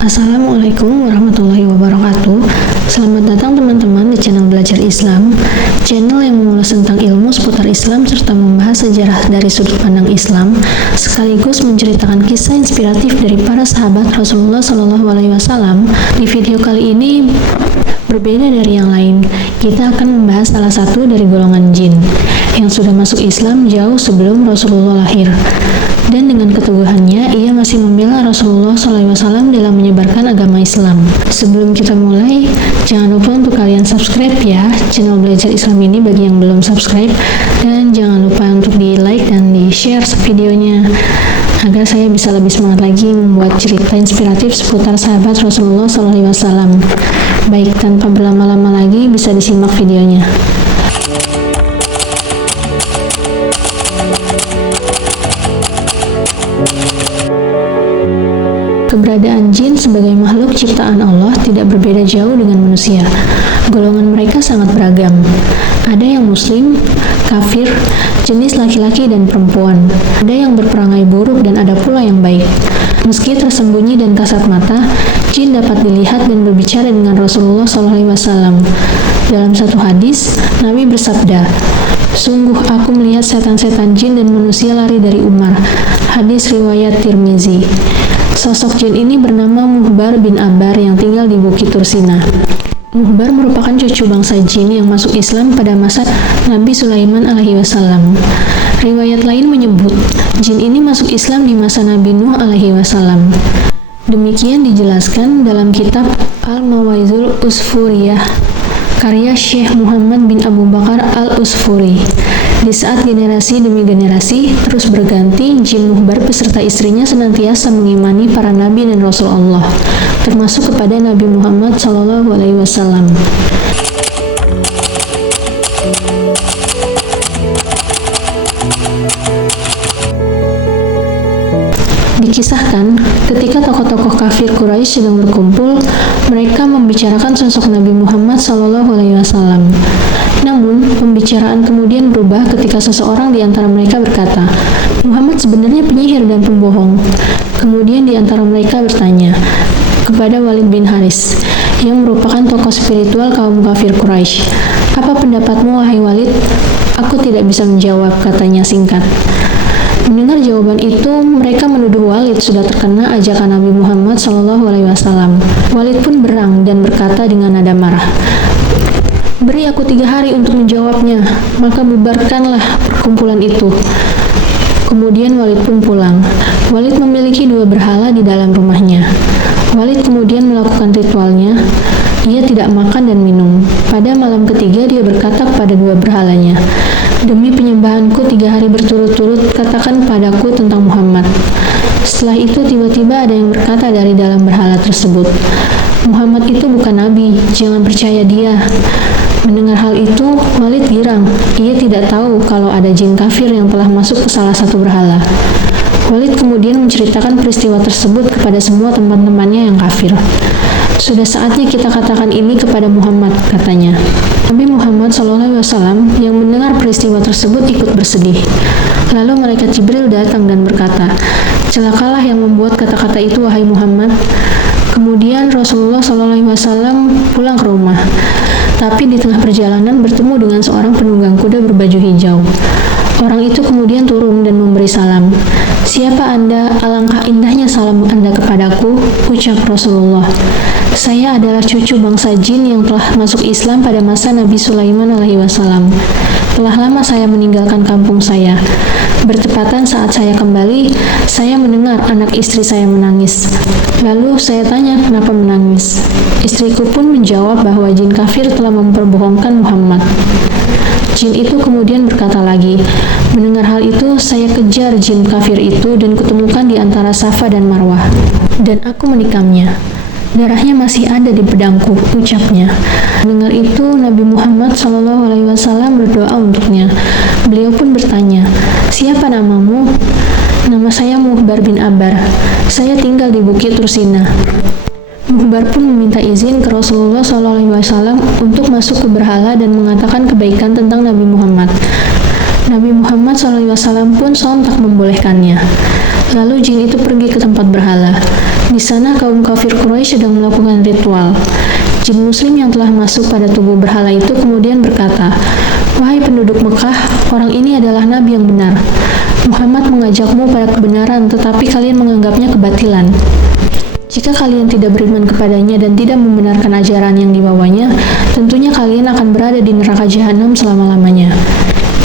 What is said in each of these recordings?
Assalamualaikum warahmatullahi wabarakatuh. Selamat datang teman-teman di channel Belajar Islam, channel yang mengulas tentang ilmu seputar Islam serta membahas sejarah dari sudut pandang Islam, sekaligus menceritakan kisah inspiratif dari para sahabat Rasulullah SAW. Di video kali ini berbeda dari yang lain. Kita akan membahas salah satu dari golongan jin yang sudah masuk Islam jauh sebelum Rasulullah lahir. Dan dengan keteguhannya, ia masih membela Rasulullah SAW dalam menyebarkan agama Islam. Sebelum kita mulai, jangan lupa untuk kalian subscribe ya channel Belajar Islam ini bagi yang belum subscribe, dan jangan lupa untuk di like dan di share videonya agar saya bisa lebih semangat lagi membuat cerita inspiratif seputar sahabat Rasulullah SAW. Baik, tanpa berlama-lama lagi, bisa disimak videonya. Keberadaan jin sebagai makhluk ciptaan Allah tidak berbeda jauh dengan manusia. Golongan mereka sangat beragam. Ada yang muslim, kafir, jenis laki-laki dan perempuan. Ada yang berperangai buruk dan ada pula yang baik. Meski tersembunyi dan kasat mata, jin dapat dilihat dan berbicara dengan Rasulullah SAW. Dalam satu hadis, Nabi bersabda, "Sungguh aku melihat setan-setan jin dan manusia lari dari Umar." Hadis riwayat Tirmizi. Sosok jin ini bernama Muhbar bin Abar yang tinggal di Bukit Tursina. Muhbar merupakan cucu bangsa jin yang masuk Islam pada masa Nabi Sulaiman alaihi-wassalam. Riwayat lain menyebut, jin ini masuk Islam di masa Nabi Nuh alaihi-wassalam. Demikian dijelaskan dalam kitab Al-Mawaizul Usfuriyah, karya Syekh Muhammad bin Abu Bakar Al-Usfuri. Di saat generasi demi generasi terus berganti, jin Muhbar beserta istrinya senantiasa mengimani para nabi dan rasul Allah, termasuk kepada Nabi Muhammad SAW. Dikisahkan, ketika tokoh-tokoh kafir Quraisy sedang berkumpul, mereka membicarakan sosok Nabi Muhammad SAW. Namun, pembicaraan kemudian berubah ketika seseorang di antara mereka berkata, "Muhammad sebenarnya penyihir dan pembohong." Kemudian di antara mereka bertanya kepada Walid bin Haris, yang merupakan tokoh spiritual kaum kafir Quraisy, "Apa pendapatmu, wahai Walid?" "Aku tidak bisa menjawab," katanya singkat. Mendengar jawaban itu, mereka menuduh Walid sudah terkena ajakan Nabi Muhammad SAW. Walid pun berang dan berkata dengan nada marah, "Beri aku 3 hari untuk menjawabnya, maka bubarkanlah perkumpulan itu." Kemudian Walid pun pulang. Walid memiliki 2 berhala di dalam rumahnya. Walid kemudian melakukan ritualnya. Ia tidak makan dan minum. Pada malam ketiga dia berkata kepada 2 berhalanya, "Demi penyembahanku 3 hari berturut-turut, katakan padaku tentang Muhammad." Setelah itu tiba-tiba ada yang berkata dari dalam berhala tersebut, "Muhammad itu bukan nabi, jangan percaya dia." Mendengar hal itu, Walid girang. Ia tidak tahu kalau ada jin kafir yang telah masuk ke salah satu berhala. Walid kemudian menceritakan peristiwa tersebut kepada semua teman-temannya yang kafir. "Sudah saatnya kita katakan ini kepada Muhammad," katanya. Nabi Muhammad SAW yang mendengar peristiwa tersebut ikut bersedih. Lalu malaikat Jibril datang dan berkata, "Celakalah yang membuat kata-kata itu, wahai Muhammad." Kemudian Rasulullah SAW pulang ke rumah. Tapi di tengah perjalanan bertemu dengan seorang penunggang kuda berbaju hijau. Orang itu kemudian turun dan memberi salam. "Siapa Anda? Alangkah indahnya salam Anda kepadaku," ucap Rasulullah. "Saya adalah cucu bangsa jin yang telah masuk Islam pada masa Nabi Sulaiman alaihi-wassalam. Telah lama saya meninggalkan kampung saya. Bertepatan saat saya kembali, saya mendengar anak istri saya menangis. Lalu saya tanya kenapa menangis. Istriku pun menjawab bahwa jin kafir telah memperbohongkan Muhammad." Jin itu kemudian berkata lagi, "Mendengar hal itu, saya kejar jin kafir itu dan kutemukan di antara Safa dan Marwah. Dan aku menikamnya. Darahnya masih ada di pedangku," ucapnya. Mendengar itu, Nabi Muhammad SAW berdoa untuknya. Beliau pun bertanya, "Siapa namamu?" "Nama saya Muhbar bin Abar. Saya tinggal di Bukit Tursina." Muhbar pun meminta izin ke Rasulullah SAW untuk masuk ke berhala dan mengatakan kebaikan tentang Nabi Muhammad. Nabi Muhammad SAW pun sontak membolehkannya. Lalu jin itu pergi ke tempat berhala. Di sana kaum kafir Quraisy sedang melakukan ritual. Jin muslim yang telah masuk pada tubuh berhala itu kemudian berkata, "Wahai penduduk Mekah, orang ini adalah nabi yang benar. Muhammad mengajakmu pada kebenaran, tetapi kalian menganggapnya kebatilan. Jika kalian tidak beriman kepadanya dan tidak membenarkan ajaran yang dibawanya, tentunya kalian akan berada di neraka jahanam selama-lamanya.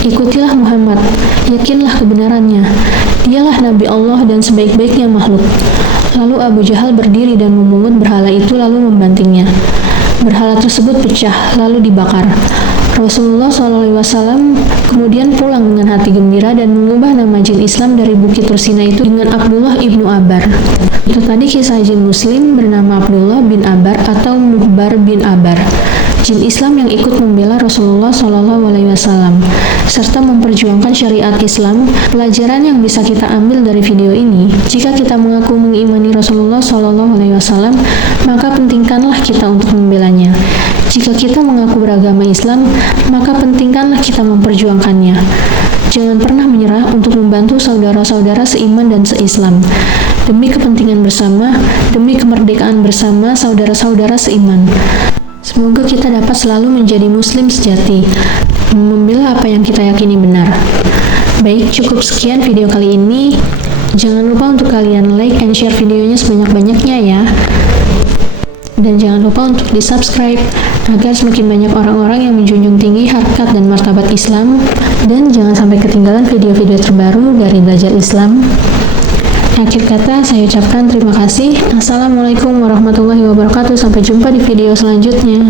Ikutilah Muhammad, yakinlah kebenarannya. Dialah Nabi Allah dan sebaik-baiknya makhluk." Lalu Abu Jahal berdiri dan memungut berhala itu lalu membantingnya. Berhala tersebut pecah lalu dibakar. Rasulullah SAW kemudian pulang dengan hati gembira dan mengubah nama jin Islam dari Bukit Tursina itu dengan Abdullah ibnu Abar. Itu tadi kisah jin muslim bernama Abdullah bin Abar atau Muhbar bin Abar. Jin Islam yang ikut membela Rasulullah SAW serta memperjuangkan syariat Islam. Pelajaran yang bisa kita ambil dari video ini, jika kita mengaku mengimani Rasulullah SAW, maka pentingkanlah kita untuk membelanya. Jika kita mengaku beragama Islam, maka pentingkanlah kita memperjuangkannya. Jangan pernah menyerah untuk membantu saudara-saudara seiman dan seislam. Demi kepentingan bersama, demi kemerdekaan bersama saudara-saudara seiman. Semoga kita dapat selalu menjadi muslim sejati, membela apa yang kita yakini benar. Baik, cukup sekian video kali ini. Jangan lupa untuk kalian like and share videonya sebanyak-banyaknya ya. Dan jangan lupa untuk di-subscribe agar semakin banyak orang-orang yang menjunjung tinggi harkat dan martabat Islam. Dan jangan sampai ketinggalan video-video terbaru dari Belajar Islam. Akhir kata, saya ucapkan terima kasih. Assalamualaikum warahmatullahi wabarakatuh. Sampai jumpa di video selanjutnya.